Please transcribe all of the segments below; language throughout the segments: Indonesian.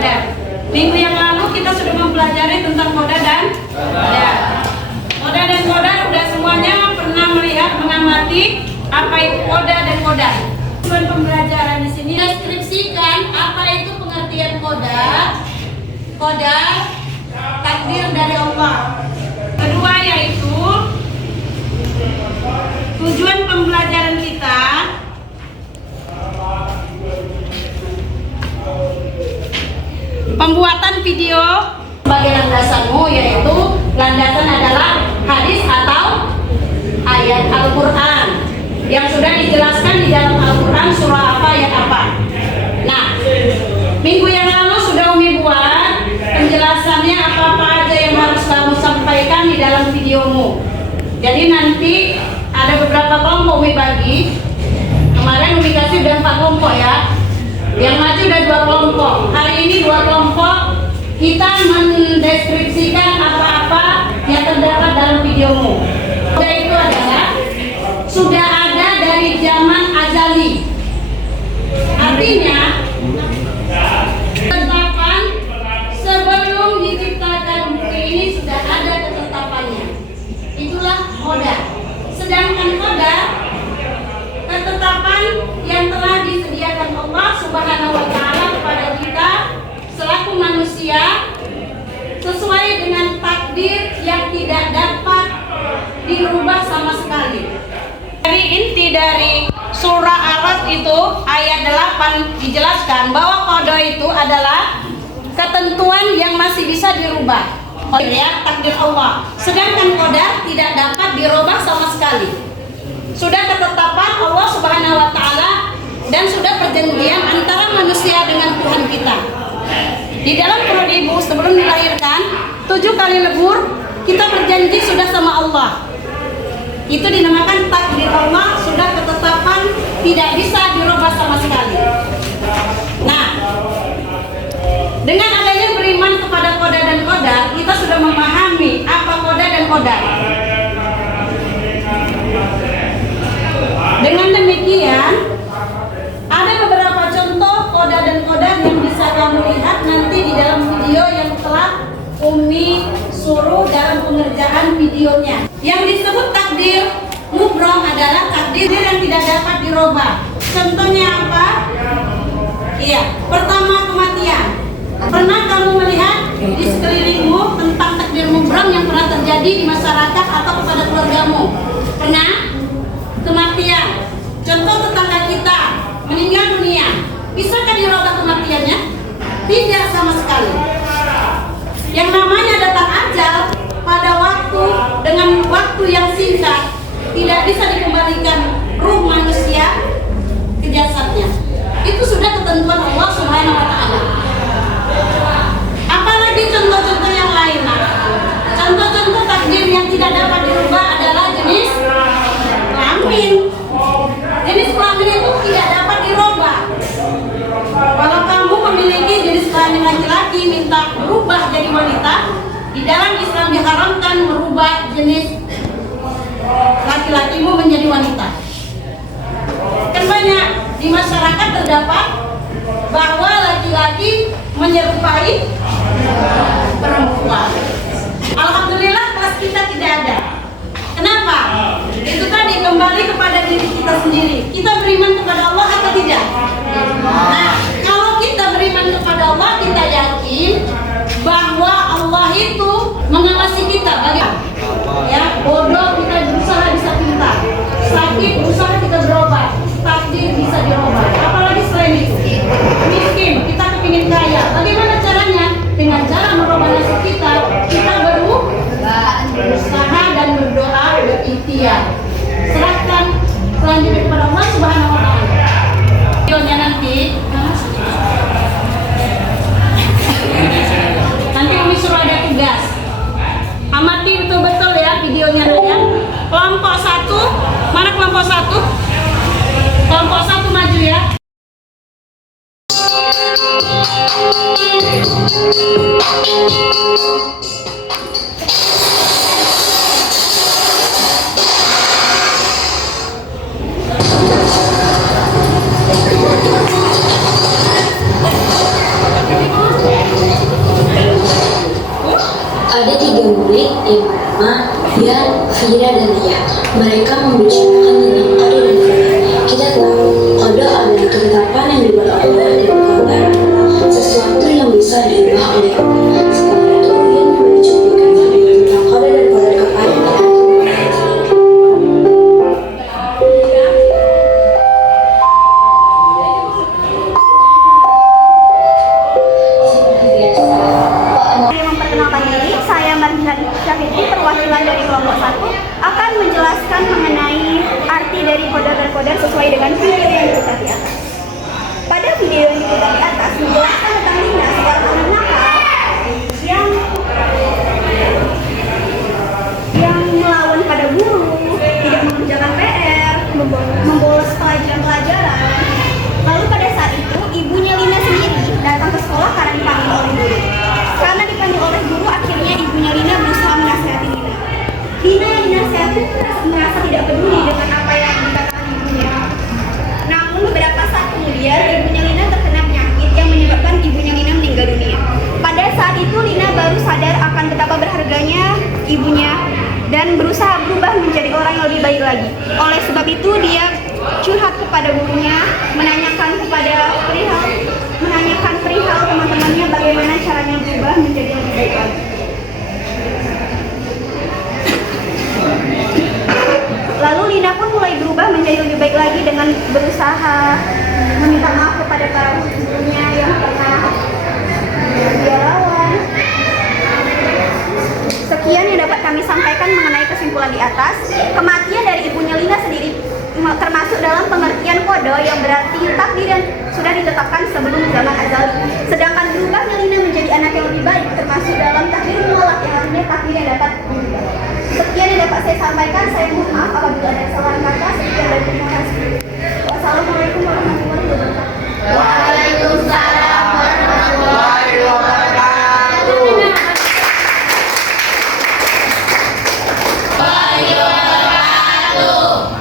dan. Minggu yang lalu kita sudah mempelajari tentang koda dan dan. Koda dan koda sudah semuanya pernah melihat, mengamati apa itu koda dan koda. Tujuan pembelajaran di sini deskripsikan apa itu pengertian koda, koda takdir dari Allah. Kedua yaitu tujuan pembelajaran kita pembuatan video sebagai landasanmu, yaitu landasan adalah hadis atau ayat Al-Quran yang sudah dijelaskan di dalam Al-Quran surah apa, ayat apa. Nah, minggu yang lalu sudah Umi buat penjelasannya apa-apa aja yang harus kamu sampaikan di dalam videomu. Jadi nanti ada beberapa kelompok Umi bagi. Kemarin Umi kasih udah 4 kelompok ya. Yang maju udah 2 kelompok. Hari ini 2 kelompok kita mendeskripsikan apa-apa yang terdapat dalam videomu. Itu adalah sudah ada dari zaman azali. Artinya ketetapan sebelum diciptakan bumi ini sudah ada ketetapannya. Itulah koda. Sedangkan koda ketetapan yang telah disediakan Allah Subhanahu wa taala kepada kita selaku manusia sesuai dengan takdir yang tidak dapat dirubah sama sekali. Dari inti dari surah Araf itu ayat 8 dijelaskan bahwa koda itu adalah ketentuan yang masih bisa dirubah. Ya, takdir Allah. Sedangkan koda tidak dapat dirubah sama sekali. Sudah ketetapan Allah Subhanahu wa taala dan sudah perjanjian antara manusia dengan Tuhan kita. Di dalam perut ibu sebelum dilahirkan 7 kali lebur kita berjanji sudah sama Allah. Itu dinamakan takdir Allah, sudah ketetapan tidak bisa dirubah sama sekali. Nah, dengan adanya beriman kepada koda dan koda, kita sudah memahami apa koda dan koda. Dengan demikian, ada beberapa contoh koda dan koda yang bisa kamu lihat nanti di dalam video yang telah Umi suruh dalam pengerjaan videonya. Yang disebut takdir mubrom adalah takdir yang tidak dapat dirubah. Contohnya apa? Iya, pertama kematian. Pernah kamu melihat di sekelilingmu tentang takdir mubrom yang pernah terjadi di masyarakat atau kepada keluargamu? Pernah? Kematian. Contoh tetangga kita meninggal dunia, bisakah dirubah kematiannya? Tidak sama sekali. Yang namanya datang ajal pada waktu dengan waktu yang singkat tidak bisa dikembalikan ruh manusia ke jasadnya. Itu sudah ketentuan Allah Subhanahu wa taala. Apalagi contoh-contoh yang lain. Contoh-contoh takdir yang tidak dapat dirubah adalah jenis kelamin. Jenis kelamin itu tidak dapat dirubah. Kalau kamu memiliki jenis kelamin laki-laki minta berubah jadi wanita, di dalam Islam diharamkan merubah jenis laki-lakimu menjadi wanita. Kan banyak di masyarakat terdapat bahwa laki-laki menyerupai perempuan. Alhamdulillah kelas kita tidak ada. Kenapa? Itu tadi kembali kepada diri kita sendiri. Kita beriman kepada Allah atau tidak? Nah, kalau kita beriman kepada Allah, kita yakin bahwa Allah itu mengawasi kita. Bagaimana? Ya, bodoh kita berusaha bisa pintar, sakit berusaha kita berobat, takdir bisa dirubah. Apalagi selain itu, miskin kita kepingin kaya. Bagaimana caranya? Dengan cara merubah nasib kita, kita berusaha dan berdoa, berikhtiar. Serahkan selanjutnya kepada Allah Subhanahu wa taala. Videonya nanti Umi suruh ada tugas. Amati betul-betul ya videonya ya. Kelompok 1, mana kelompok 1? Kelompok 1 maju ya. Ada 3 murid yang bernama Fian, Fira, dan Lia. Mereka membicarakan tentang qada dan qadar. Kita tahu qada adalah ketetapan yang dibuat Allah, dan qadar adalah sesuatu yang bisa diubah oleh Allah. Sekarang itu Fian boleh cuplikan tentang qada dan qadar kepada kita. Perwakilan dari kelompok 1 akan menjelaskan mengenai arti dari qada dan qadar sesuai dengan video yang diputar di atas. Pada video yang diputar di atas menjelaskan tentang Lina, seorang anak nakal yang melawan pada guru, tidak mengerjakan PR, membolos pelajaran. Lalu pada saat itu ibunya Lina sendiri datang ke sekolah karena dipanggil oleh guru. Karena dipanggil oleh guru, akhirnya ibunya Lina berusaha menasihati Lina. Lina yang dinasihati merasa tidak peduli dengan apa yang dikatakan ibunya. Namun beberapa saat kemudian ibunya Lina terkena penyakit yang menyebabkan ibunya Lina meninggal dunia. Pada saat itu Lina baru sadar akan betapa berharganya ibunya dan berusaha berubah menjadi orang yang lebih baik lagi. Oleh sebab itu dia curhat kepada gurunya, menanyakan perihal teman-temannya bagaimana caranya berubah menjadi lebih baik lagi. Lalu Lina pun mulai berubah menjadi lebih baik lagi dengan berusaha meminta maaf kepada para gurunya yang pernah dia lawan. Sekian yang dapat kami sampaikan mengenai kesimpulan di atas. Kematian dari ibunya Lina sendiri termasuk dalam pengertian qada yang berarti takdir yang sudah ditetapkan sebelum zaman azali. Sedangkan berubahnya Lina menjadi anak yang lebih baik termasuk dalam takdir mutlak yang artinya takdir yang dapat berubah. Sekian yang dapat saya sampaikan. Saya mohon maaf apabila ada kesalahan kata. Sekian dan terima kasih. Wassalamualaikum warahmatullahi wabarakatuh. Waalaikumsalam warahmatullahi wabarakatuh.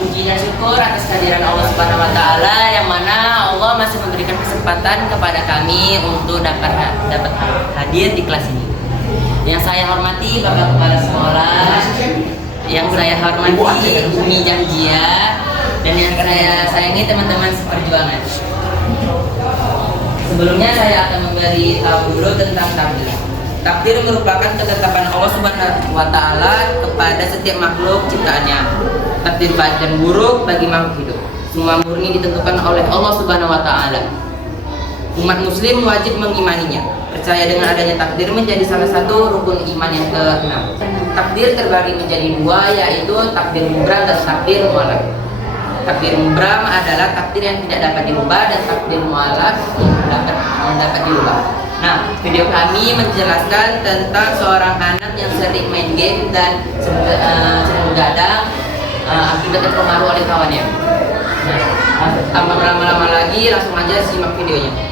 Puji dan syukur atas kehadiran Allah Subhanahu wa taala yang mana Allah masih memberikan kesempatan kepada kami untuk dapat hadir di kelas ini. Yang saya hormati Bapak Kepala Sekolah, yang saya hormati Umi Janjia, dan yang saya sayangi teman-teman seperjuangan. Sebelumnya saya akan memberi tahu dulu tentang takdir. Takdir merupakan ketetapan Allah Subhanahu wa taala kepada setiap makhluk ciptaannya. Takdir baik dan buruk bagi makhluk hidup semua murni ditentukan oleh Allah Subhanahu wa taala. Umat muslim wajib mengimaninya. Percaya dengan adanya takdir menjadi salah satu rukun iman yang ke-6. Takdir terbagi menjadi 2, yaitu takdir mubram dan takdir mu'allaq. Takdir mubram adalah takdir yang tidak dapat dirubah, dan takdir mu'allaq yang dapat dirubah. Nah, video kami menjelaskan tentang seorang anak yang sering main game dan sering begadang akibat terpengaruh oleh kawannya. Nah, tanpa berlama-lama lagi, langsung aja simak videonya.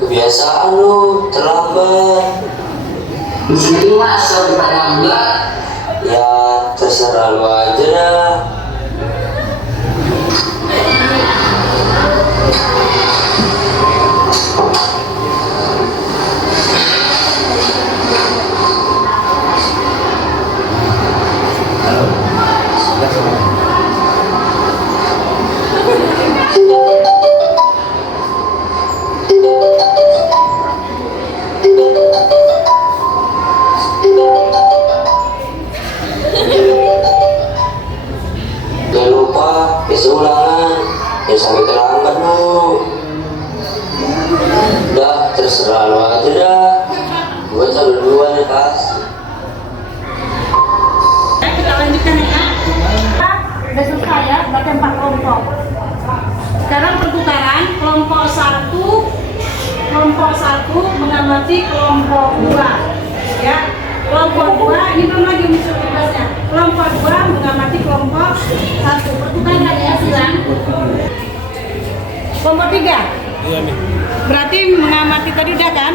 Kebiasaan lu terlambat. Di sini mas terlambat. Ya terserah lu aja dah. Jangan lupa besok ulangan, jangan sampai terlambat lu. Udah terserah lu aja dah. Gue sambil duluan ya pas. Kita lanjutkan ya. Besok saya baca 4 kelompok. Sekarang pertukaran kelompok 1 mengamati kelompok 2. Ya. Kelompok 2 ini belum lagi muncul tugasnya. Kelompok 2 Kelompok 3. Iya nih. Berarti mengamati tadi udah kan?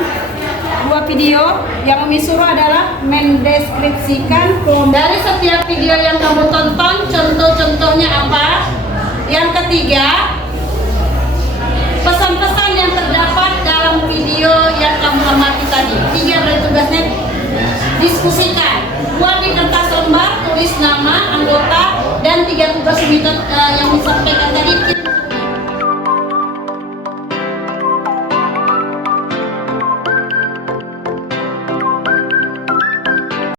2 video yang Umi suruh adalah mendeskripsikan dari setiap video yang kamu tonton, contoh-contohnya apa. Yang ketiga, pesan-pesan yang terdapat dalam video yang kamu amati tadi. 3 berarti tugasnya diskusikan. Buat di kertas lembar, tulis nama, anggota, dan 3 tugas yang disampaikan